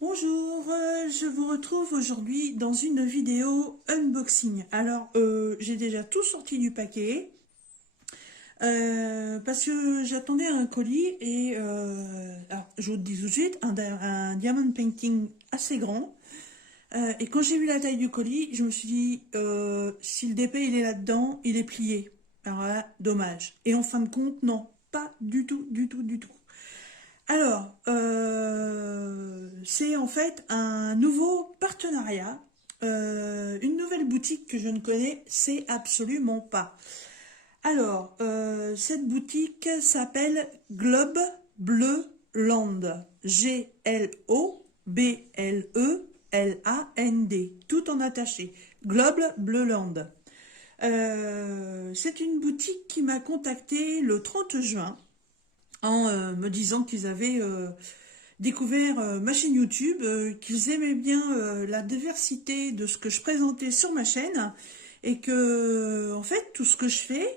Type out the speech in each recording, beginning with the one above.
Bonjour, je vous retrouve aujourd'hui dans une vidéo unboxing. Alors, j'ai déjà tout sorti du paquet parce que j'attendais un colis et alors, je vous le dis tout de suite, un diamond painting assez grand. Et quand j'ai vu la taille du colis, je me suis dit, si le DP il est là-dedans, il est plié. Alors là, dommage. Et en fin de compte, non, pas du tout, du tout, du tout. Alors, c'est en fait un nouveau partenariat, une nouvelle boutique que je ne connais, c'est absolument pas. Alors, cette boutique s'appelle Globe Bleu Land, Globleland, tout en attaché, Globe Bleu Land. C'est une boutique qui m'a contacté le 30 juin en me disant qu'ils avaient découvert ma chaîne YouTube, qu'ils aimaient bien la diversité de ce que je présentais sur ma chaîne et que, en fait, tout ce que je fais,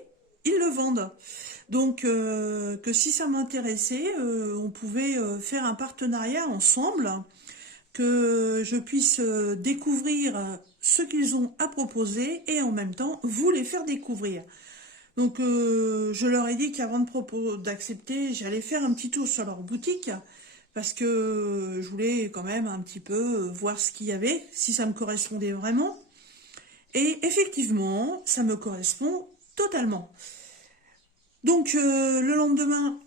ils le vendent. Donc, que si ça m'intéressait, on pouvait faire un partenariat ensemble, que je puisse découvrir ce qu'ils ont à proposer et en même temps vous les faire découvrir. Donc je leur ai dit qu'avant d'accepter, j'allais faire un petit tour sur leur boutique parce que je voulais quand même un petit peu voir ce qu'il y avait, si ça me correspondait vraiment. Et effectivement, ça me correspond totalement. Donc le lendemain,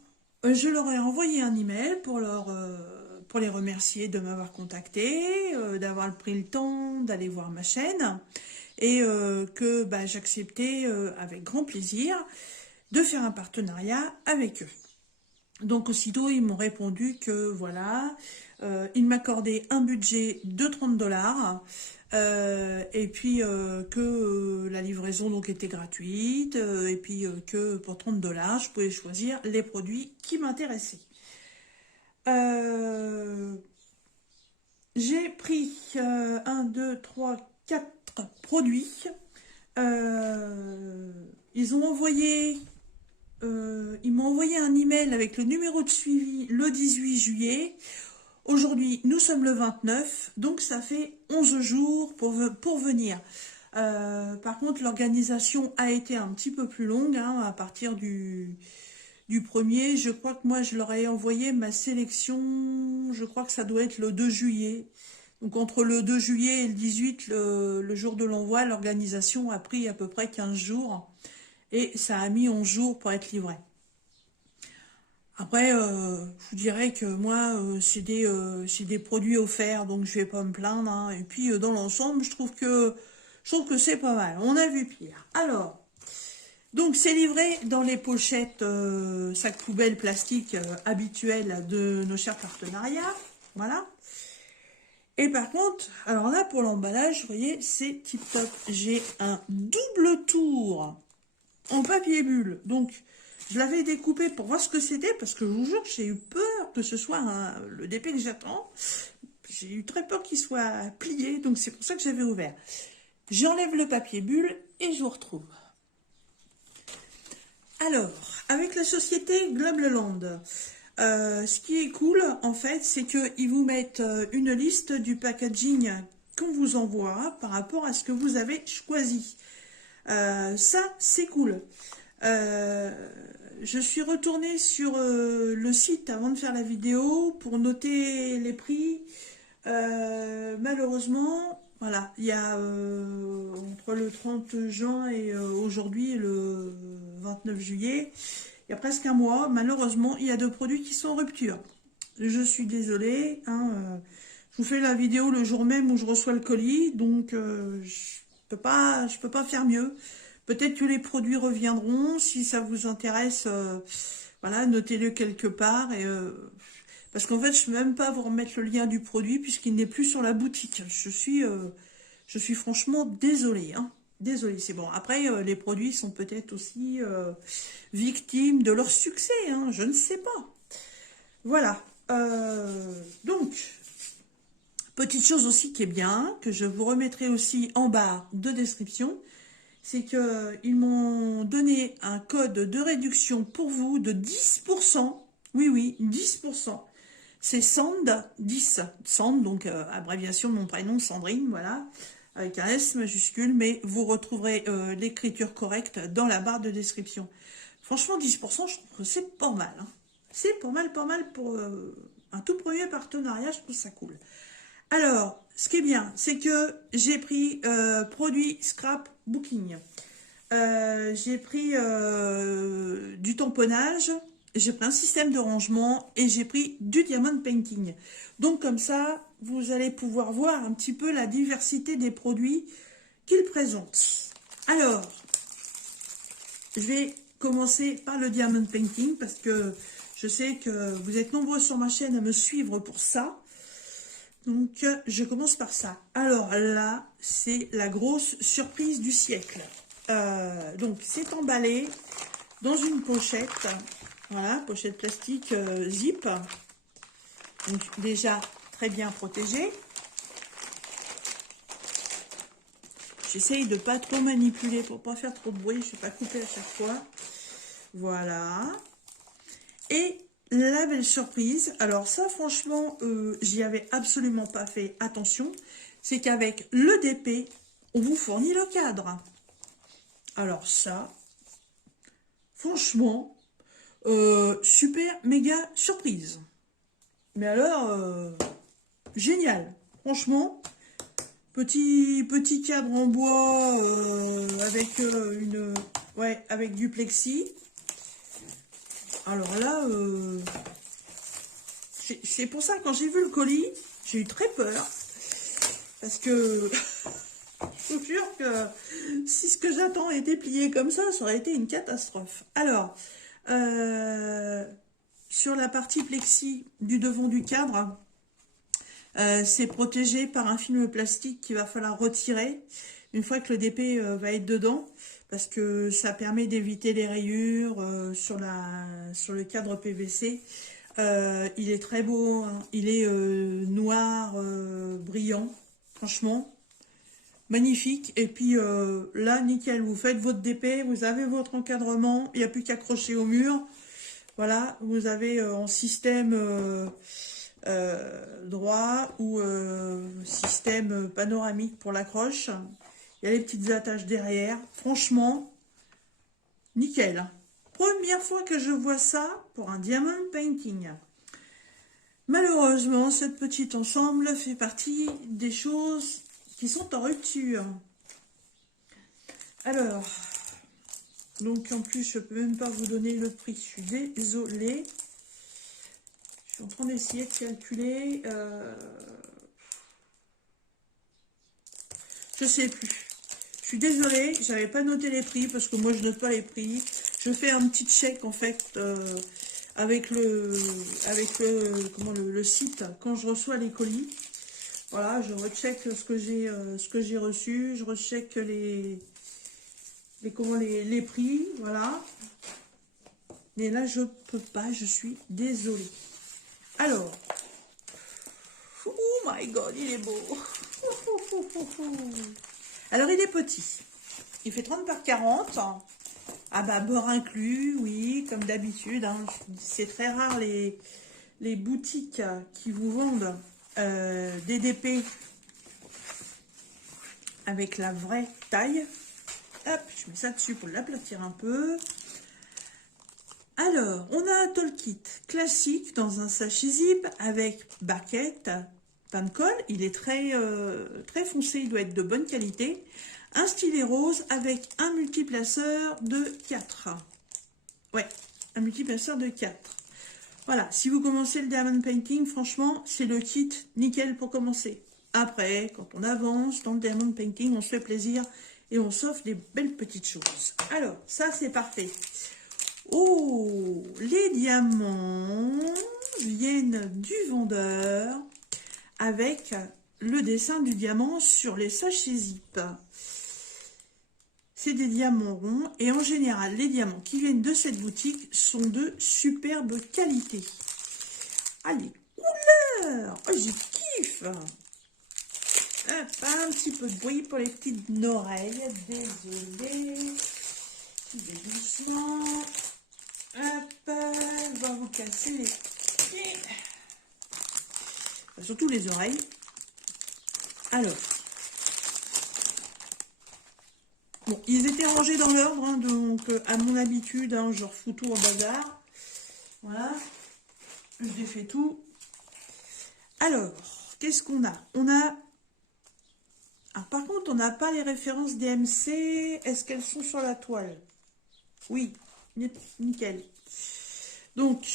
je leur ai envoyé un email pour les remercier de m'avoir contacté, d'avoir pris le temps d'aller voir ma chaîne et que bah, j'acceptais avec grand plaisir de faire un partenariat avec eux. Donc aussitôt ils m'ont répondu que voilà, ils m'accordaient un budget de 30 $, et puis que la livraison donc était gratuite, et puis que pour 30 $ je pouvais choisir les produits qui m'intéressaient. Euh, j'ai pris 1, 2, 3, 4 produits. Euh, ils ont envoyé ils m'ont envoyé un email avec le numéro de suivi le 18 juillet. Aujourd'hui, nous sommes le 29, donc ça fait 11 jours pour venir. Par contre, l'organisation a été un petit peu plus longue, hein, à partir du premier. Je crois que moi, je leur ai envoyé ma sélection, je crois que ça doit être le 2 juillet. Donc entre le 2 juillet et le 18, le jour de l'envoi, l'organisation a pris à peu près 15 jours. Et ça a mis 11 jours pour être livré. Après, je vous dirais que moi, c'est des produits offerts, donc je vais pas me plaindre, hein. Et puis, dans l'ensemble, je trouve que c'est pas mal. On a vu pire. Alors, donc c'est livré dans les pochettes sacs poubelles plastiques habituelles de nos chers partenariats. Voilà. Et par contre, alors là, pour l'emballage, vous voyez, c'est tip top. J'ai un double tour en papier bulle. Donc, je l'avais découpé pour voir ce que c'était, parce que je vous jure que j'ai eu peur que ce soit le DP que j'attends. J'ai eu très peur qu'il soit plié, donc c'est pour ça que j'avais ouvert. J'enlève le papier bulle et je vous retrouve. Alors, avec la société Globleland, ce qui est cool, en fait, c'est qu'ils vous mettent une liste du packaging qu'on vous envoie par rapport à ce que vous avez choisi. Ça, c'est cool. Euh, je suis retournée sur le site avant de faire la vidéo pour noter les prix. Malheureusement, voilà, il y a entre le 30 juin et aujourd'hui le 29 juillet, il y a presque un mois, malheureusement, il y a deux produits qui sont en rupture. Je suis désolée, hein, je vous fais la vidéo le jour même où je reçois le colis, donc je peux pas faire mieux. Peut-être que les produits reviendront, si ça vous intéresse, voilà, notez-le quelque part. Et, parce qu'en fait, je ne peux même pas vous remettre le lien du produit puisqu'il n'est plus sur la boutique. Je suis franchement désolée, hein. Désolée, c'est bon. Après, les produits sont peut-être aussi victimes de leur succès, hein, je ne sais pas. Voilà. Donc, petite chose aussi qui est bien, que je vous remettrai aussi en barre de description, c'est qu'ils m'ont donné un code de réduction pour vous de 10%. Oui, oui, 10%. c'est Sand 10. Sand, donc abréviation de mon prénom, Sandrine, voilà, avec un S majuscule, mais vous retrouverez l'écriture correcte dans la barre de description. Franchement, 10%, je trouve que c'est pas mal. Hein. C'est pas mal pour un tout premier partenariat, je trouve ça cool. Alors, ce qui est bien, c'est que j'ai pris produit scrap booking. J'ai pris du tamponnage, j'ai pris un système de rangement et j'ai pris du diamond painting. Donc comme ça, vous allez pouvoir voir un petit peu la diversité des produits qu'ils présentent. Alors, je vais commencer par le diamond painting parce que je sais que vous êtes nombreux sur ma chaîne à me suivre pour ça. Donc, je commence par ça. Alors là, c'est la grosse surprise du siècle. Donc, c'est emballé dans une pochette. Voilà, pochette plastique zip. Donc, déjà très bien protégée. J'essaye de pas trop manipuler pour pas faire trop de bruit. Je ne vais pas couper à chaque fois. Voilà. Et la belle surprise, alors ça franchement, j'y avais absolument pas fait attention, c'est qu'avec le DP, on vous fournit le cadre. Alors ça, franchement, super méga surprise. Mais alors, génial. Franchement, petit cadre en bois avec avec du plexi. Alors là, c'est pour ça, quand j'ai vu le colis, j'ai eu très peur. Parce que je vous jure que si ce que j'attends était plié comme ça aurait été une catastrophe. Alors, sur la partie plexi du devant du cadre, c'est protégé par un film plastique qu'il va falloir retirer une fois que le DP va être dedans. Parce que ça permet d'éviter les rayures sur le cadre PVC. Il est très beau, hein. Il est noir, brillant, franchement, magnifique. Et puis là, nickel, vous faites votre DP, vous avez votre encadrement, il n'y a plus qu'à accrocher au mur. Voilà, vous avez en système droit ou système panoramique pour l'accroche. Il y a les petites attaches derrière. Franchement, nickel. Première fois que je vois ça pour un diamond painting. Malheureusement, ce petit ensemble fait partie des choses qui sont en rupture. Alors, donc en plus, je ne peux même pas vous donner le prix. Je suis désolée. Je suis en train d'essayer de calculer. Je sais plus. Je suis désolée, j'avais pas noté les prix parce que moi je note pas les prix. Je fais un petit check en fait avec le site quand je reçois les colis. Voilà, je recheck ce que j'ai reçu, je recheck les prix, voilà. Mais là je peux pas, je suis désolée. Alors, oh my god, il est beau. Alors, il est petit. Il fait 30 par 40. Ah bah, beurre inclus, oui, comme d'habitude. Hein. C'est très rare les boutiques qui vous vendent des DP avec la vraie taille. Hop, je mets ça dessus pour l'aplatir un peu. Alors, on a un toolkit classique dans un sachet zip avec baquette, pain de colle. Il est très foncé, il doit être de bonne qualité. Un stylet rose avec un multiplaceur de 4. Ouais, un multiplaceur de 4. Voilà, si vous commencez le diamond painting, franchement, c'est le kit nickel pour commencer. Après, quand on avance dans le diamond painting, on se fait plaisir et on s'offre des belles petites choses. Alors, ça c'est parfait. Oh, les diamants viennent du vendeur avec le dessin du diamant sur les sachets zip. C'est des diamants ronds et en général, les diamants qui viennent de cette boutique sont de superbe qualité. Ah, les couleurs! Oh, j'y kiffe! Hop, un petit peu de bruit pour les petites oreilles. Désolé. J'y vais doucement. Hop, on va vous casser les pieds. Enfin, surtout les oreilles. Alors, bon, ils étaient rangés dans l'ordre, hein, donc à mon habitude, hein, je refous tout au bazar. Voilà, je défais tout. Alors, qu'est-ce qu'on a? On a... Ah, par contre, on n'a pas les références DMC. Est-ce qu'elles sont sur la toile? Oui, nickel. Donc,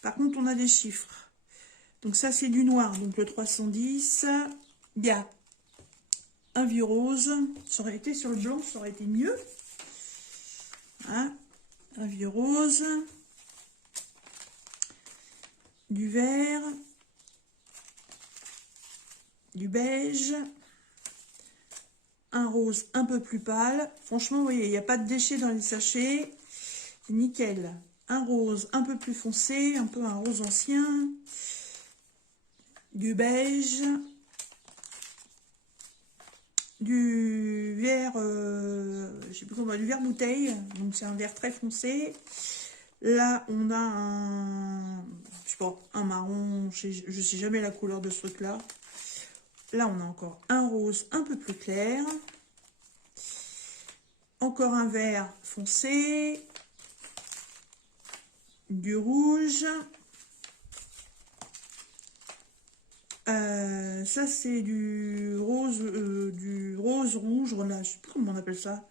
par contre, on a des chiffres. Donc ça, c'est du noir. Donc le 310, il y a un vieux rose. Ça aurait été sur le blanc, ça aurait été mieux. Hein, un vieux rose. Du vert. Du beige. Un rose un peu plus pâle. Franchement, vous voyez, il n'y a pas de déchets dans les sachets. C'est nickel. Un rose un peu plus foncé, un peu un rose ancien. Du beige. Du vert, je sais plus comment, du vert bouteille. Donc c'est un vert très foncé. Là, on a un, je sais pas, un marron. Je sais jamais la couleur de ce truc-là. Là, on a encore un rose un peu plus clair. Encore un vert foncé. Du rouge. Ça, c'est du rose rouge, là, je sais plus comment on appelle ça.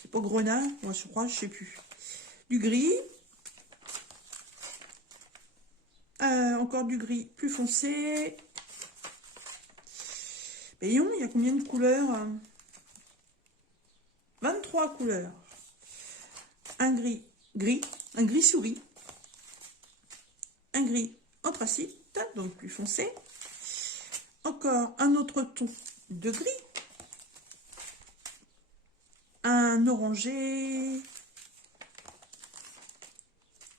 C'est pas grenat, moi je crois, je sais plus. Du gris. Encore du gris plus foncé. Voyons, il y a combien de couleurs? 23 couleurs. Un gris un gris souris. Un gris anthracite, donc plus foncé. Encore un autre ton de gris. Un orangé.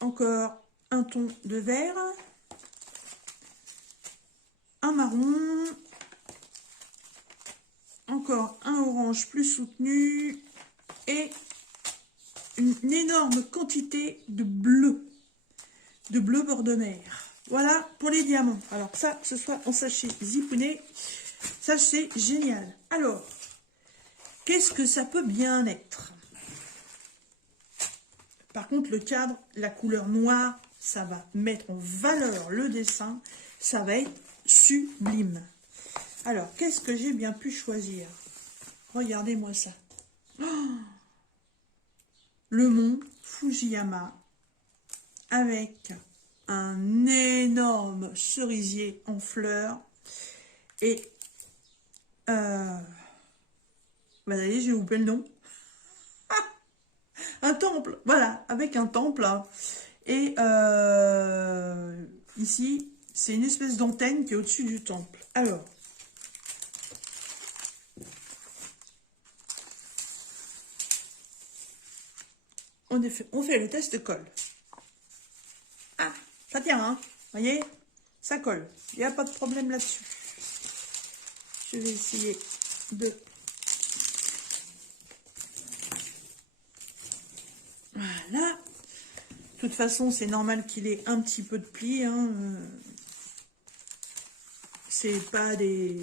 Encore un ton de vert. Un marron. Encore un orange plus soutenu. Et une énorme quantité de bleu. De bleu bord de mer. Voilà pour les diamants. Alors ça, que ce soit en sachet zipouné, ça c'est génial. Alors, qu'est-ce que ça peut bien être? Par contre, le cadre, la couleur noire, ça va mettre en valeur le dessin. Ça va être sublime. Alors, qu'est-ce que j'ai bien pu choisir? Regardez-moi ça. Oh, le mont Fujiyama avec un énorme cerisier en fleurs et bah allez, j'ai oublié le nom. Un temple, voilà, avec un temple hein. Et ici c'est une espèce d'antenne qui est au-dessus du temple. Alors on fait le test colle. Ah, ça tient, hein, voyez, ça colle, il n'y a pas de problème là-dessus. Je vais essayer de... Voilà. De toute façon, c'est normal qu'il ait un petit peu de plis, hein. C'est pas des...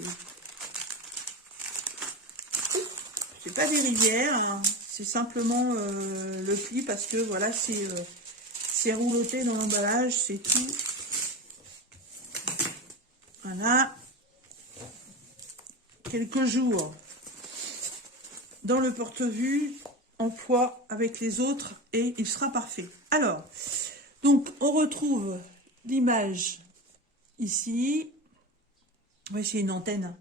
C'est pas des rivières, hein. C'est simplement le pli parce que, voilà, c'est rouloté dans l'emballage, c'est tout. Voilà. Quelques jours dans le porte-vue, emploi avec les autres et il sera parfait. Alors, donc on retrouve l'image ici. Oui, c'est une antenne.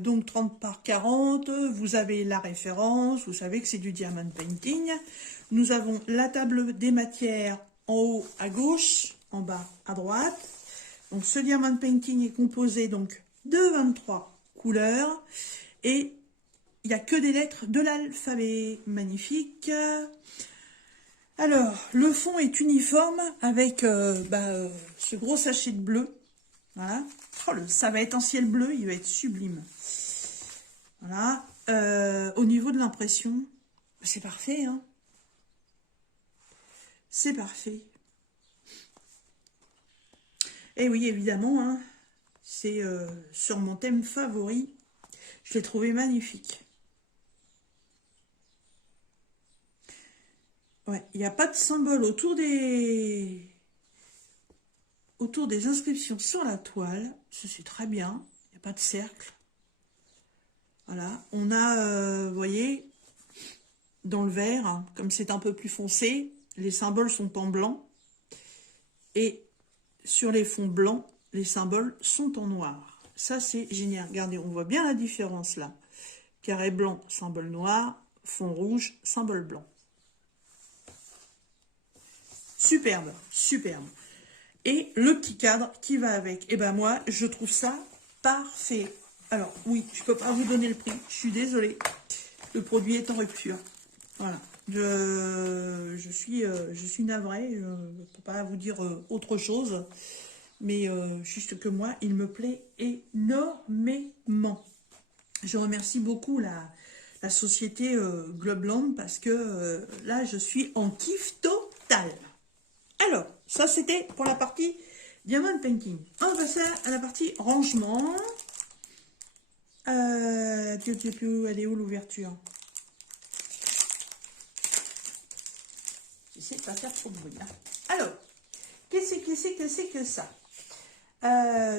Donc 30 par 40, vous avez la référence, vous savez que c'est du diamond painting. Nous avons la table des matières en haut à gauche, en bas à droite. Donc ce diamond painting est composé donc de 23 couleurs et il n'y a que des lettres de l'alphabet. Magnifique. Alors, le fond est uniforme avec ce gros sachet de bleu. Voilà. Oh, ça va être en ciel bleu, il va être sublime. Voilà. Au niveau de l'impression, c'est parfait, hein. C'est parfait. Et oui, évidemment, hein, c'est sur mon thème favori. Je l'ai trouvé magnifique. Ouais, il n'y a pas de symbole autour des inscriptions sur la toile. Ça, c'est très bien. Il n'y a pas de cercle. Voilà. On a, vous voyez, dans le vert, hein, comme c'est un peu plus foncé, les symboles sont en blanc. Et sur les fonds blancs, les symboles sont en noir. Ça, c'est génial. Regardez, on voit bien la différence là. Carré blanc, symbole noir. Fond rouge, symbole blanc. Superbe, superbe. Et le petit cadre qui va avec. Et ben moi, je trouve ça parfait. Alors, oui, je peux pas vous donner le prix. Je suis désolée. Le produit est en rupture. Voilà. Je suis navrée. Je ne peux pas vous dire autre chose. Mais juste que moi, il me plaît énormément. Je remercie beaucoup la société Globland parce que là, je suis en kiff total. Alors, ça c'était pour la partie Diamond Painting. On va passer à la partie rangement. Elle est où l'ouverture? J'essaie de pas faire trop de bruit. Hein. Alors, qu'est-ce que ça?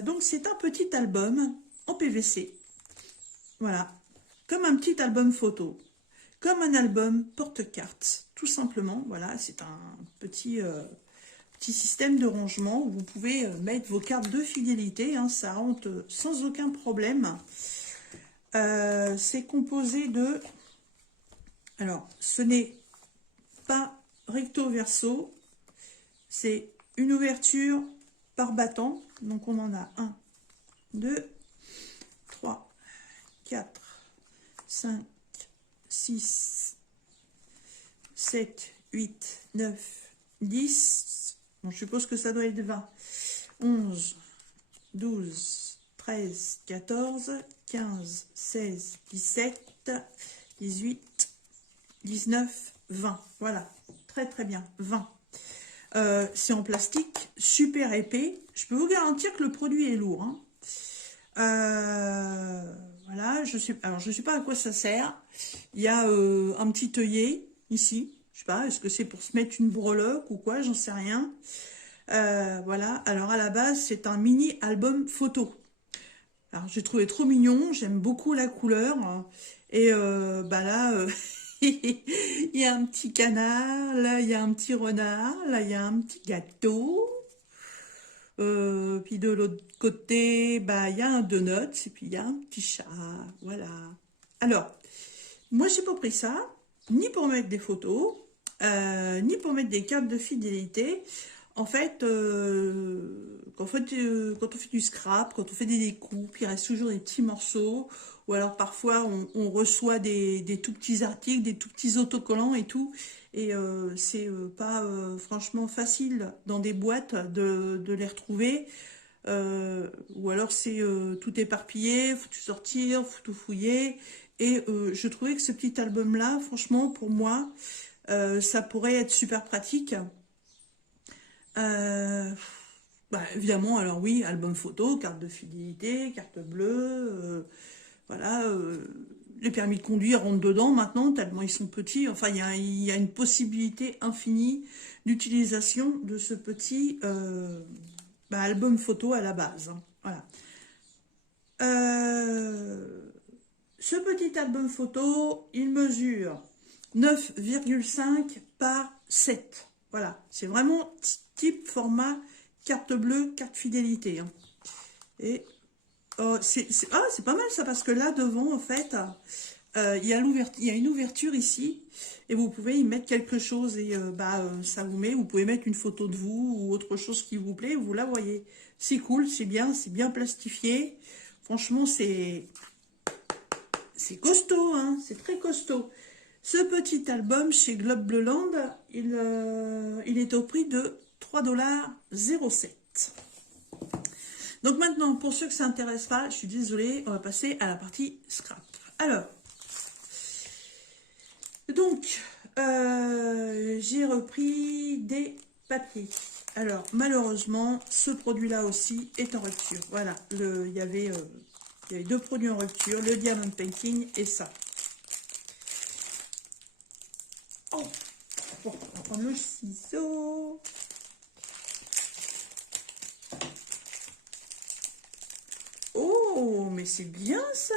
Donc, c'est un petit album en PVC. Voilà. Comme un petit album photo. Comme un album porte-cartes. Tout simplement. Voilà, c'est un petit système de rangement où vous pouvez mettre vos cartes de fidélité. Hein, ça rentre sans aucun problème. C'est composé de... Alors, ce n'est pas recto verso. C'est une ouverture par battant. Donc, on en a 1, 2, 3, 4, 5, 6, 7, 8, 9, 10. Bon, je suppose que ça doit être 20. 11, 12, 13, 14, 15, 16, 17, 18, 19, 20. Voilà, très très bien, 20. C'est en plastique, super épais. Je peux vous garantir que le produit est lourd. Hein. Voilà, je sais pas à quoi ça sert. Il y a un petit œillet ici. Je sais pas, est-ce que c'est pour se mettre une breloque ou quoi, j'en sais rien. Voilà, alors à la base, c'est un mini album photo. Alors j'ai trouvé trop mignon, j'aime beaucoup la couleur. Et bah là, il y a un petit canard, là il y a un petit renard, là il y a un petit gâteau. Puis de l'autre côté, bah, il y a un donut, et puis il y a un petit chat, voilà. Alors, moi, j'ai pas pris ça, ni pour mettre des photos, ni pour mettre des cartes de fidélité. En fait, quand on fait du scrap, quand on fait des découpes, il reste toujours des petits morceaux, ou alors parfois on reçoit des tout petits articles, des tout petits autocollants et tout, et c'est pas franchement facile dans des boîtes de les retrouver, ou alors c'est tout éparpillé, faut tout sortir, faut tout fouiller, et je trouvais que ce petit album-là, franchement, pour moi, ça pourrait être super pratique. Euh, Bah, évidemment, alors oui, album photo, carte de fidélité, carte bleue, voilà, les permis de conduire rentrent dedans maintenant, tellement ils sont petits. Enfin, il y a une possibilité infinie d'utilisation de ce petit bah, album photo à la base. Hein, voilà. Ce petit album photo, il mesure 9,5 par 7. Voilà, c'est vraiment type format carte bleue, carte fidélité. Hein. Et c'est pas mal ça, parce que là devant, en fait, il y a une ouverture ici, et vous pouvez y mettre quelque chose, et ça vous met, vous pouvez mettre une photo de vous, ou autre chose qui vous plaît, vous la voyez. C'est cool, c'est bien plastifié. Franchement, c'est costaud, hein, c'est très costaud. Ce petit album chez Globland, il est au prix de 3,07 $. Donc maintenant, pour ceux que ça n'intéresse pas, je suis désolée, on va passer à la partie scrap. Alors, donc, j'ai repris des papiers. Alors, malheureusement, ce produit-là aussi est en rupture. Voilà, il y avait 2 produits en rupture, le Diamond Painting et ça. Oh, bon, on va prendre le ciseau. Oh, mais c'est bien ça.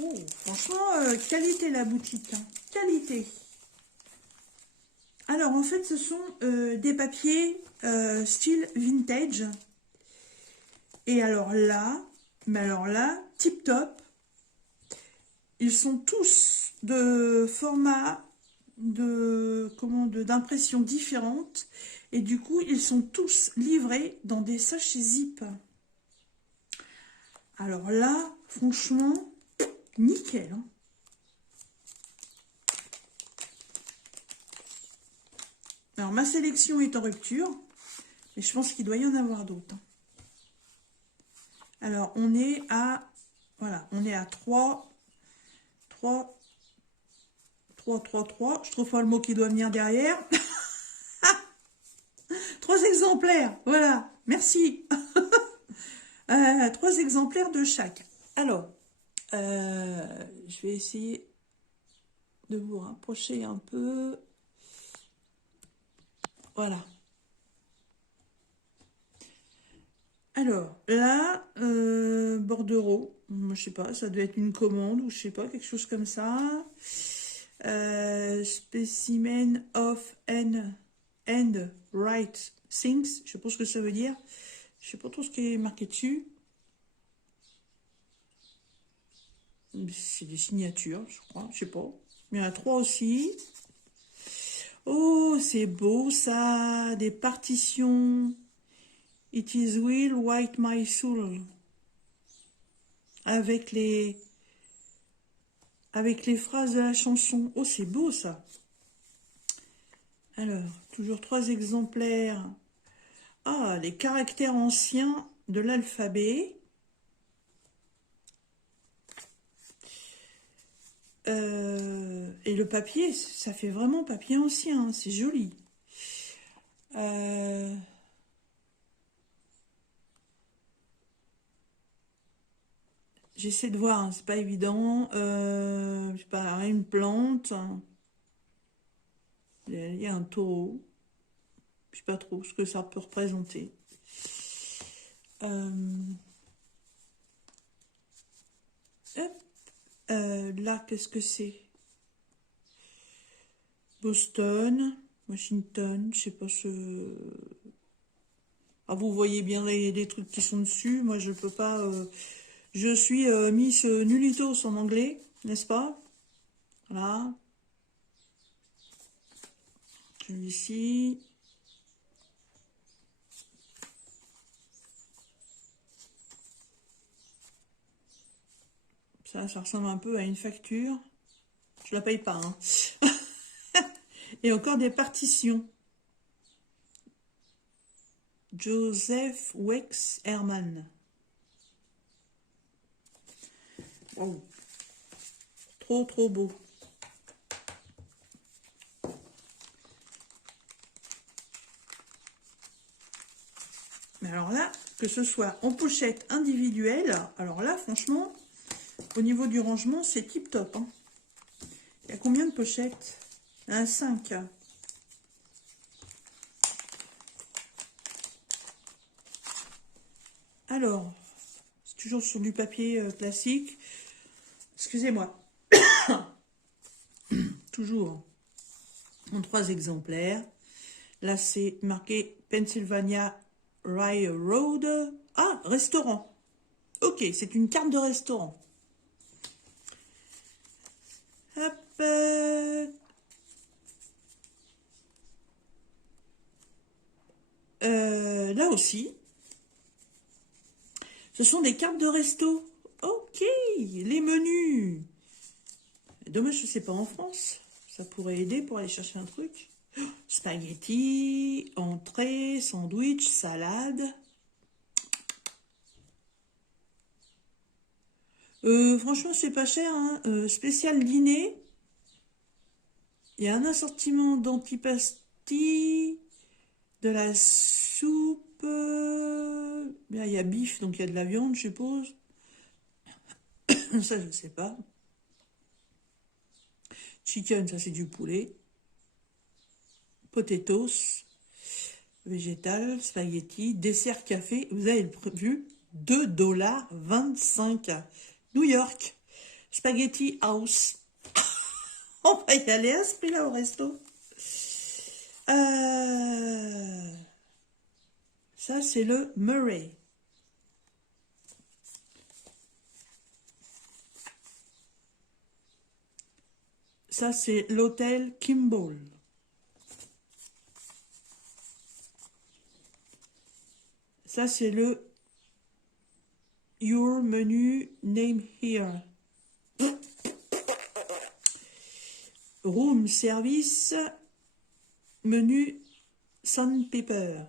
Oh, franchement, qualité la boutique, hein. Qualité. Alors, en fait, ce sont des papiers style vintage. Et alors là, tip top. Ils sont tous de format d'impression différentes. Et du coup, ils sont tous livrés dans des sachets zip. Alors là, franchement, nickel, hein. Alors, ma sélection est en rupture, mais je pense qu'il doit y en avoir d'autres, hein. Alors, on est à 3. Je trouve pas le mot qui doit venir derrière. 3 exemplaires, voilà, merci. 3 exemplaires de chaque. Alors, je vais essayer de vous rapprocher un peu. Voilà. Alors, là, bordereau, je sais pas, ça doit être une commande ou je sais pas, quelque chose comme ça. Specimen of and right things, je sais pas ce que ça veut dire. Je sais pas trop ce qui est marqué dessus. C'est des signatures, je crois, je sais pas. Il y en a 3 aussi. Oh, c'est beau ça, des partitions. It is will white my soul. Avec les phrases de la chanson. Oh, c'est beau ça. Alors, toujours 3 exemplaires. Ah, les caractères anciens de l'alphabet. Et le papier, ça fait vraiment papier ancien, hein, c'est joli. J'essaie de voir, hein, c'est pas évident. Je sais pas, une plante. Il y a un taureau. Je sais pas trop ce que ça peut représenter. Là, qu'est-ce que c'est? Boston, Washington, je sais pas ce... Ah, vous voyez bien les trucs qui sont dessus. Moi, je peux pas... Je suis Miss Nullitos en anglais, n'est-ce pas? Voilà. Celui-ci. Ça ressemble un peu à une facture. Je la paye pas, hein. Et encore des partitions. Joseph Wex Herman. Wow. Trop beau. Mais alors là, que ce soit en pochette individuelle, alors là, franchement, au niveau du rangement, c'est tip top, hein. Il y a combien de pochettes? 5. Alors, c'est toujours sur du papier classique. Excusez-moi. Toujours en 3 exemplaires. Là, c'est marqué Pennsylvania Railroad. Ah, restaurant. Ok, c'est une carte de restaurant. Hop. Là aussi, ce sont des cartes de resto. Ok, les menus. Dommage que c'est pas en France. Ça pourrait aider pour aller chercher un truc. Spaghetti, entrée, sandwich, salade. Franchement, c'est pas cher, hein. Spécial dîner. Il y a un assortiment spaghetti, de la soupe. Bien, il y a bif, donc il y a de la viande, je suppose. Ça, je ne sais pas. Chicken, ça c'est du poulet. Potatoes, végétal, spaghetti, dessert café. Vous avez vu 2,25 $. New York, spaghetti house. On va y aller à ce prix-là au resto. Ça, c'est le Murray. Ça, c'est l'hôtel Kimball. Ça, c'est le Your Menu Name Here. Room Service, menu Sandpaper.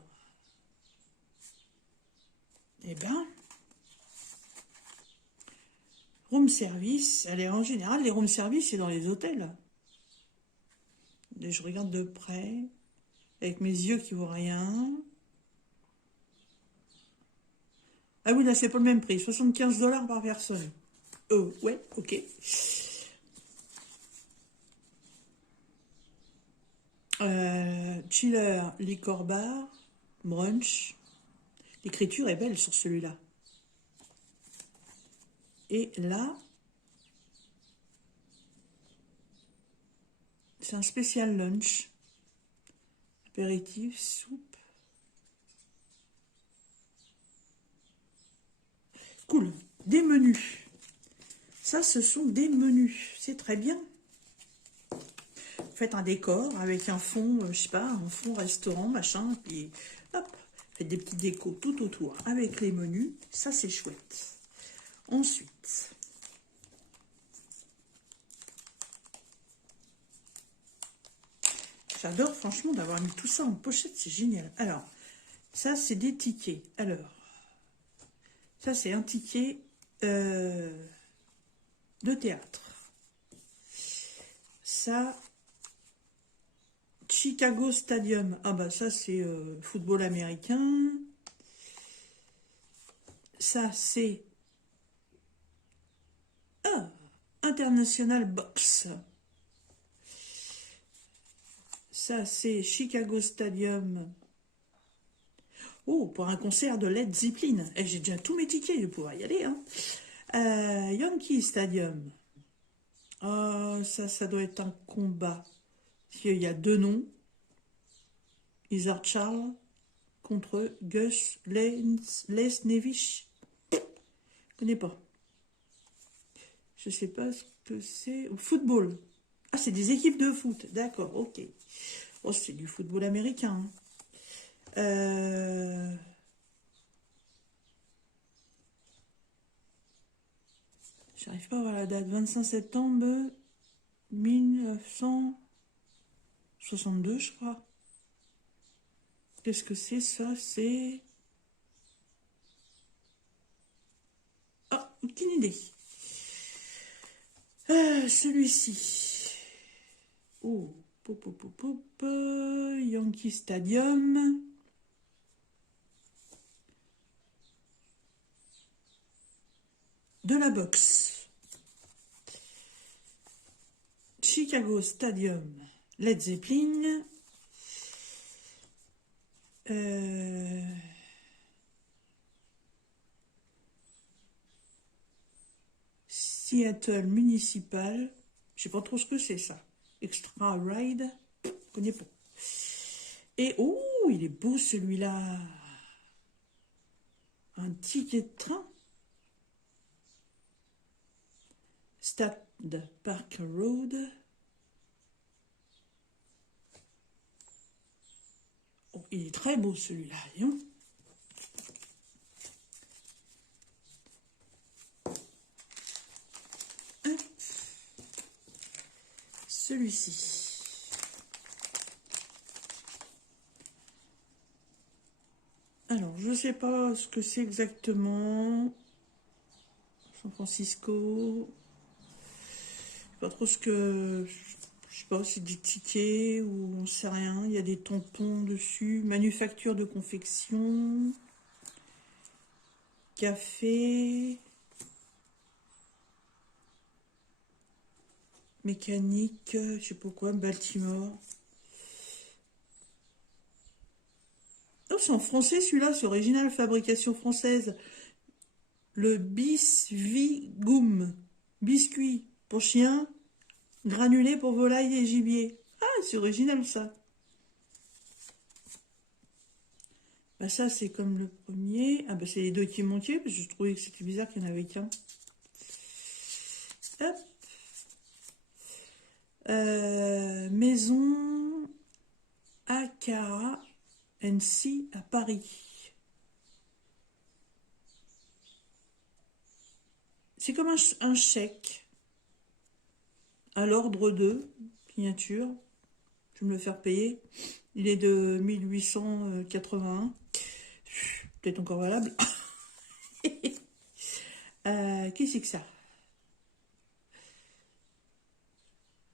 Eh bien, room service, allez, en général, les room service, c'est dans les hôtels. Et je regarde de près, avec mes yeux qui voient rien. Ah oui, là, c'est pas le même prix, 75 $ par personne. Oh, ouais, ok. Chiller, liquor bar, brunch. L'écriture est belle sur celui-là. Et là, c'est un spécial lunch. Apéritif, soupe. Cool. Des menus. Ça, ce sont des menus. C'est très bien. Faites un décor avec un fond, je sais pas, un fond restaurant, machin, puis hop, faites des petits décos tout autour avec les menus. Ça, c'est chouette. Ensuite, j'adore franchement d'avoir mis tout ça en pochette, c'est génial. Alors, ça, c'est des tickets. Alors, ça, c'est un ticket de théâtre. Ça, Chicago Stadium. Ah bah ça, c'est football américain. Ça, c'est International Box. Ça, c'est Chicago Stadium. Oh, pour un concert de Led Zeppelin. Eh, j'ai déjà tous mes tickets, je vais pouvoir y aller. Hein. Yankee Stadium. Oh, ça doit être un combat. Il y a deux noms. Isard Charles contre Gus Lesnevich. Je ne connais pas. Je ne sais pas ce que c'est. Football. Ah, c'est des équipes de foot. D'accord, ok. Oh, c'est du football américain. J'arrive pas à voir la date. 25 septembre 1962, je crois. Qu'est-ce que c'est ça? C'est... Ah, aucune idée. Celui-ci. Oh, Yankee Stadium. De la boxe. Chicago Stadium. Led Zeppelin. Seattle Municipal. Je sais pas trop ce que c'est ça. Extra Ride. Je connais pas. Et oh, il est beau celui-là. Un ticket de train. Stade Park Road. Oh, il est très beau celui-là. Hein. Celui-ci. Alors, je sais pas ce que c'est exactement. San Francisco. Je sais pas trop ce que... Je Je sais pas, c'est des tickets ou on sait rien. Il y a des tampons dessus. Manufacture de confection. Café. Mécanique. Je sais pas quoi. Baltimore. Oh, c'est en français celui-là. C'est original. Fabrication française. Le Bisvigoum. Biscuit pour chien. Granulé pour volaille et gibier. Ah, c'est original ça. Bah ça, c'est comme le premier. Ah bah c'est les deux qui manquaient, parce que je trouvais que c'était bizarre qu'il n'y en avait qu'un. Hop. Maison Akara NC à Paris. C'est comme un chèque à l'ordre de signature. Je vais me le faire payer. Il est de 1881. Peut-être encore valable. Qu'est-ce que c'est que ça?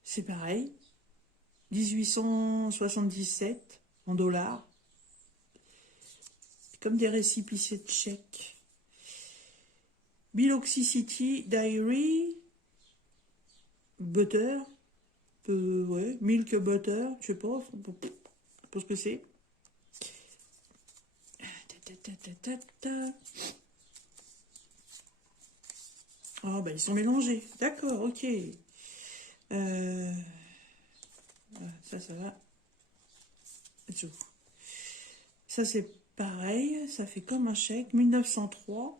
C'est pareil. 1877 en dollars. C'est comme des récépissés de chèques. Biloxi Diary. Butter. Ouais, milk butter. Je sais pas. Je sais pas ce que c'est. Oh, bah ils sont mélangés. D'accord, ok. Ça va. Ça, c'est pareil. Ça fait comme un chèque. 1903.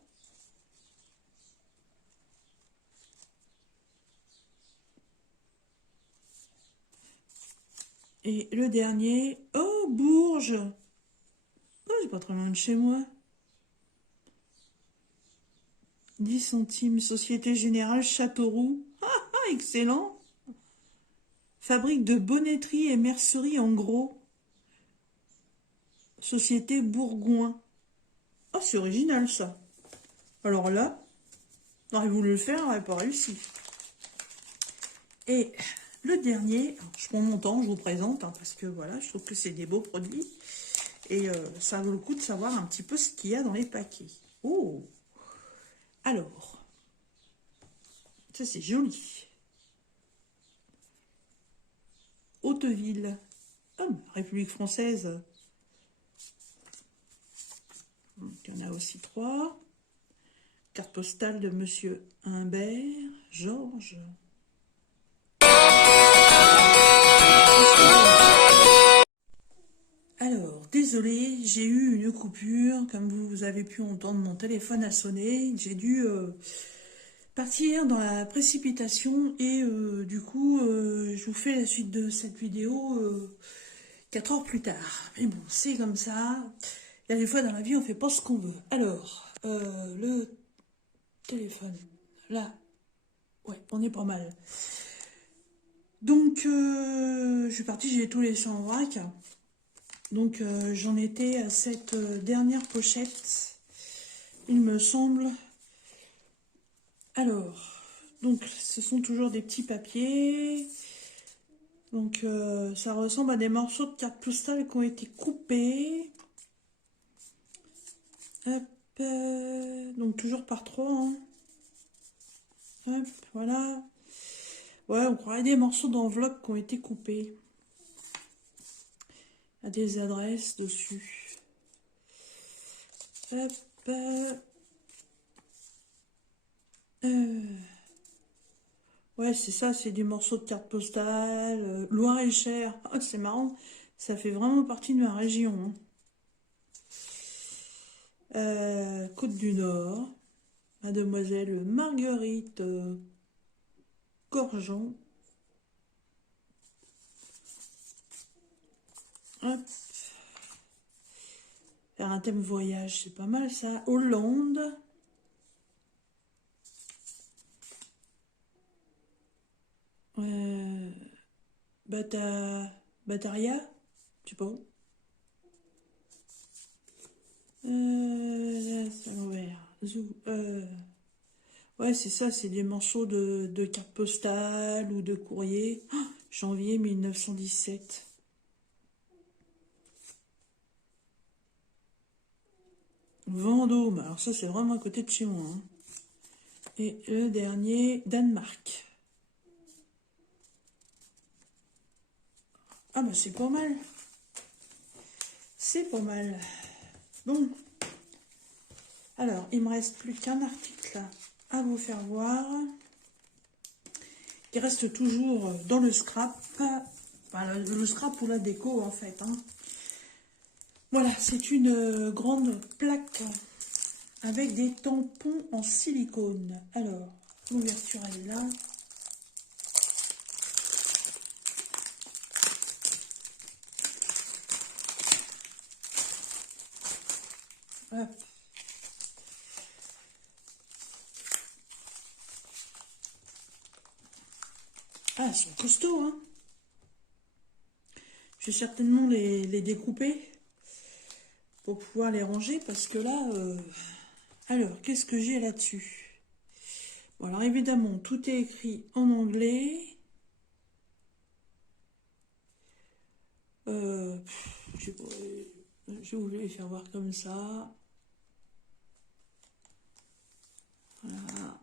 Et le dernier. Oh, Bourges. Oh, c'est pas très loin de chez moi. 10 centimes. Société Générale Châteauroux. Ah, excellent. Fabrique de bonnetterie et mercerie en gros. Société Bourgoin. Oh, c'est original ça. Alors là, on aurait voulu le faire, on n'aurait pas réussi. Et le dernier, je prends mon temps, je vous présente, hein, parce que voilà, je trouve que c'est des beaux produits. Et ça vaut le coup de savoir un petit peu ce qu'il y a dans les paquets. Oh! Alors, ça c'est joli. Hauteville. Ah, République française. Donc, il y en a aussi 3. Carte postale de Monsieur Humbert. Georges. Alors, désolé, j'ai eu une coupure. Comme vous avez pu entendre, mon téléphone a sonné. J'ai dû partir dans la précipitation et du coup, je vous fais la suite de cette vidéo 4 heures plus tard. Mais bon, c'est comme ça. Il y a des fois dans la vie, on fait pas ce qu'on veut. Alors, le téléphone, là, ouais, on est pas mal. Donc, je suis partie, j'ai tout laissé en vrac. Donc, j'en étais à cette dernière pochette, il me semble. Alors, donc, ce sont toujours des petits papiers. Donc, ça ressemble à des morceaux de cartes postales qui ont été coupés. Hop, donc, toujours par 3. Hein. Hop, voilà. Ouais, on croirait des morceaux d'enveloppe qui ont été coupés. Il y a des adresses dessus. Hop. Ouais, c'est ça, c'est des morceaux de cartes postales. Loir-et-Cher. Oh, c'est marrant. Ça fait vraiment partie de ma région. Hein. Côte du Nord. Mademoiselle Marguerite Gorgeon. Hop. Faire un thème voyage, c'est pas mal ça. Hollande. Bataria. Je sais pas. C'est l'envers. Ouais, c'est ça, c'est des morceaux de cartes postales ou de courrier. Oh, Janvier 1917. Vendôme, alors ça c'est vraiment à côté de chez moi. Hein. Et le dernier, Danemark. Ah bah c'est pas mal. C'est pas mal. Bon. Alors, il me reste plus qu'un article à vous faire voir. Qui reste toujours dans le scrap. Enfin, le scrap ou la déco en fait. Hein. Voilà, c'est une grande plaque avec des tampons en silicone. Alors, l'ouverture elle est là. Hop. Ah, ils sont costauds, hein. Je vais certainement les découper pour pouvoir les ranger parce que là... Alors, qu'est-ce que j'ai là-dessus? Bon, alors évidemment, tout est écrit en anglais. Je vais vous les faire voir comme ça. Voilà.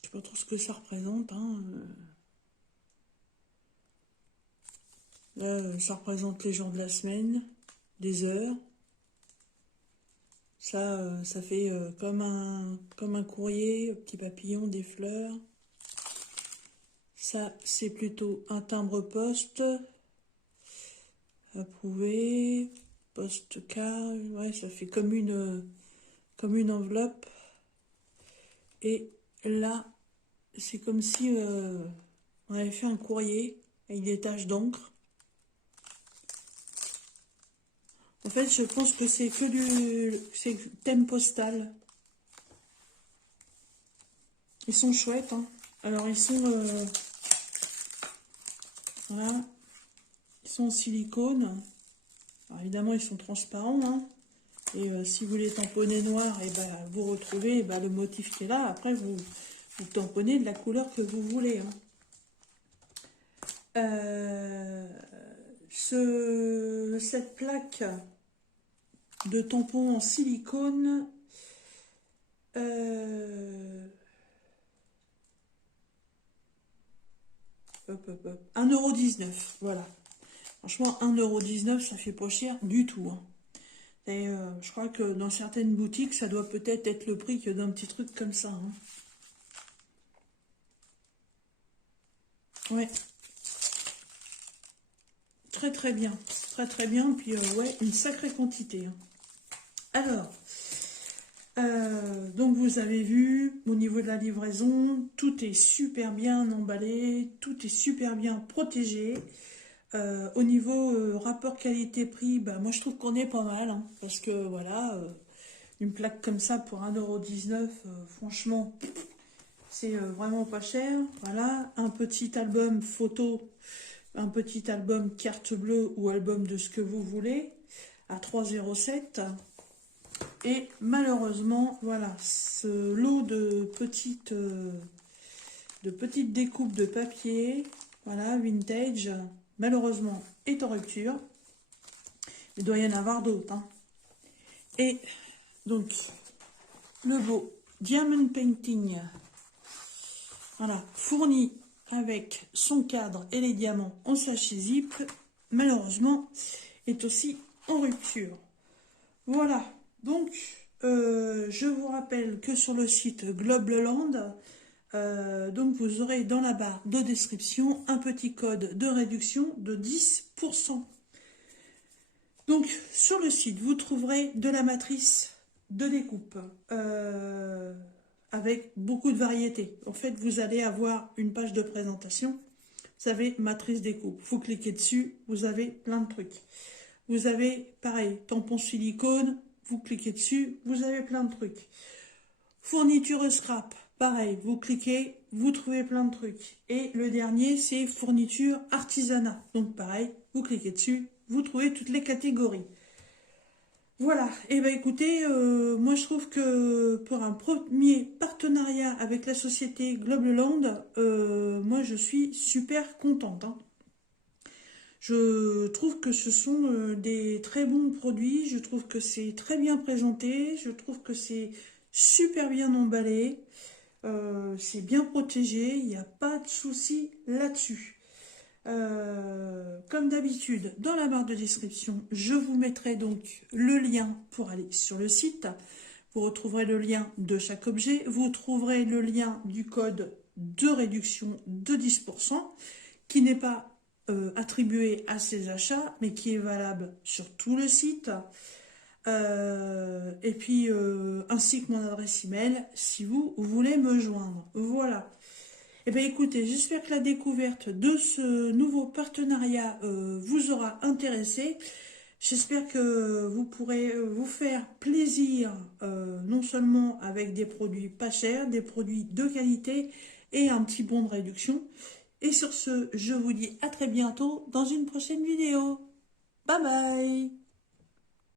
Je sais pas trop ce que ça représente. Hein. Là, ça représente les jours de la semaine, des heures. Ça fait comme un courrier, petit papillon, des fleurs. Ça, c'est plutôt un timbre-poste. Approuvé. Post-card. Ouais, ça fait comme une enveloppe. Et là, c'est comme si on avait fait un courrier avec des taches d'encre. En fait, je pense que c'est c'est thème postal. Ils sont chouettes, hein. Alors, ils sont... voilà. Ils sont en silicone. Alors, évidemment, ils sont transparents, hein. Et si vous les tamponnez noirs, et ben, vous retrouvez le motif qui est là. Après, vous tamponnez de la couleur que vous voulez. Hein. Cette plaque de tampons en silicone, hop, 1,19 €, voilà. Franchement, 1,19 €, ça fait pas cher du tout. Hein. Et je crois que dans certaines boutiques, ça doit peut-être être le prix que d'un petit truc comme ça. Hein. Ouais. Très très bien. Très très bien. Puis ouais, une sacrée quantité. Hein. Alors, donc vous avez vu, au niveau de la livraison, tout est super bien emballé, tout est super bien protégé. Au niveau rapport qualité-prix, bah, moi je trouve qu'on est pas mal, hein, parce que voilà, une plaque comme ça pour 1,19 €, franchement, c'est vraiment pas cher. Voilà, un petit album photo, un petit album carte bleue ou album de ce que vous voulez, à 3,07 €. Et malheureusement, voilà, ce lot de petites découpes de papier, voilà, vintage, malheureusement, est en rupture. Il doit y en avoir d'autres. Hein. Et donc, le beau Diamond Painting, voilà, fourni avec son cadre et les diamants en sachet zip, malheureusement, est aussi en rupture. Voilà, donc, je vous rappelle que sur le site Globeland, donc vous aurez dans la barre de description un petit code de réduction de 10%. Donc sur le site, vous trouverez de la matrice de découpe avec beaucoup de variétés. En fait, vous allez avoir une page de présentation. Vous avez matrice découpe. Vous cliquez dessus, vous avez plein de trucs. Vous avez, pareil, tampon silicone. Vous cliquez dessus, vous avez plein de trucs. Fourniture scrap. Pareil, vous cliquez, vous trouvez plein de trucs. Et le dernier, c'est fourniture artisanat. Donc pareil, vous cliquez dessus, vous trouvez toutes les catégories. Voilà, et ben écoutez, moi je trouve que pour un premier partenariat avec la société Globeland, moi je suis super contente, hein. Je trouve que ce sont des très bons produits, je trouve que c'est très bien présenté, je trouve que c'est super bien emballé, c'est bien protégé, il n'y a pas de souci là-dessus. Comme d'habitude, dans la barre de description, je vous mettrai donc le lien pour aller sur le site. Vous retrouverez le lien de chaque objet. Vous trouverez le lien du code de réduction de 10% qui n'est pas attribué à ces achats, mais qui est valable sur tout le site. Et puis, ainsi que mon adresse email si vous voulez me joindre. Voilà. Eh bien écoutez, j'espère que la découverte de ce nouveau partenariat vous aura intéressé. J'espère que vous pourrez vous faire plaisir, non seulement avec des produits pas chers, des produits de qualité et un petit bon de réduction. Et sur ce, je vous dis à très bientôt dans une prochaine vidéo. Bye bye!